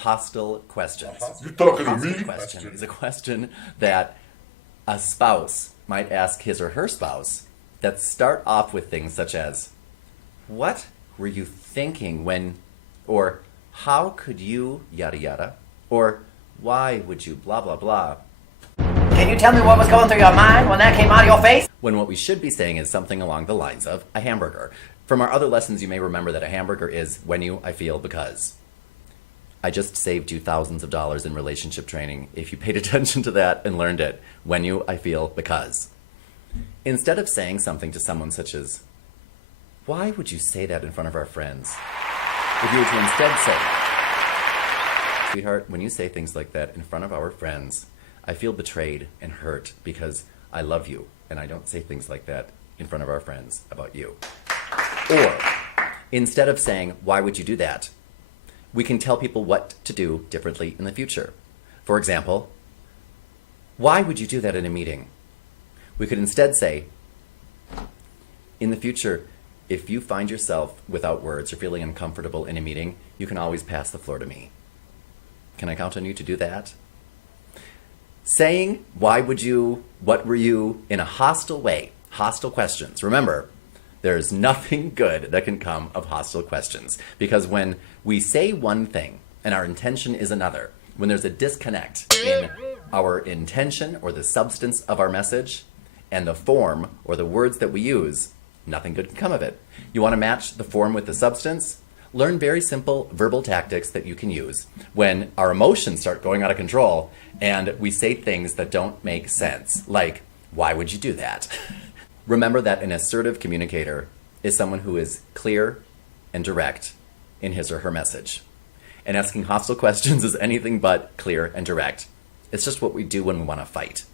Hostile questions. You talking to Hostile me? question is a question that a spouse might ask his or her spouse that start off with things such as, what were you thinking when, or how could you, yada yada, or why would you, blah blah blah. Can you tell me what was going through your mind when that came out of your face? When what we should be saying is something along the lines of a hamburger. From our other lessons, you may remember that a hamburger is when you, I feel, because. I just saved you thousands of dollars in relationship training if you paid attention to that and learned it. When you, I feel, because. Instead of saying something to someone such as, why would you say that in front of our friends? If you were to instead say, sweetheart, when you say things like that in front of our friends, I feel betrayed and hurt because I love you and I don't say things like that in front of our friends about you. Or, instead of saying, why would you do that? We can tell people what to do differently in the future. For example, why would you do that in a meeting? We could instead say, in the future, if you find yourself without words or feeling uncomfortable in a meeting, you can always pass the floor to me. Can I count on you to do that? Saying, why would you, what were you, in a hostile way, hostile questions. Remember, there's nothing good that can come of hostile questions, because when we say one thing and our intention is another, when there's a disconnect in our intention or the substance of our message and the form or the words that we use, nothing good can come of it. You want to match the form with the substance? Learn very simple verbal tactics that you can use when our emotions start going out of control and we say things that don't make sense, like, why would you do that? Remember that an assertive communicator is someone who is clear and direct in his or her message. And asking hostile questions is anything but clear and direct. It's just what we do when we want to fight.